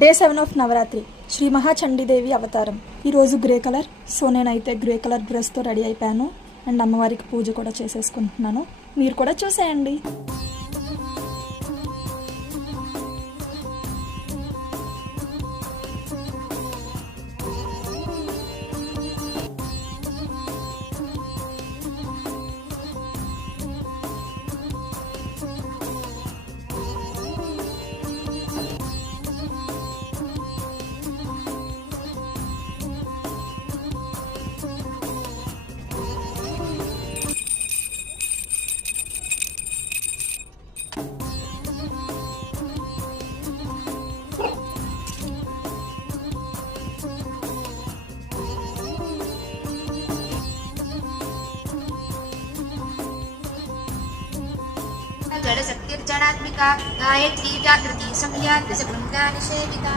డే 7 ఆఫ్ నవరాత్రి శ్రీ మహాచండీదేవి అవతారం. ఈరోజు grey colour, so నేనైతే గ్రే కలర్ డ్రెస్తో రెడీ అయిపోయాను అండ్ అమ్మవారికి పూజ కూడా చేసేసుకుంటున్నాను. మీరు కూడా చూసేయండి. जड़ शक्तिर्जनात्मिका गायत्री जागृति संज्ञा दशवृंदा निषेविता।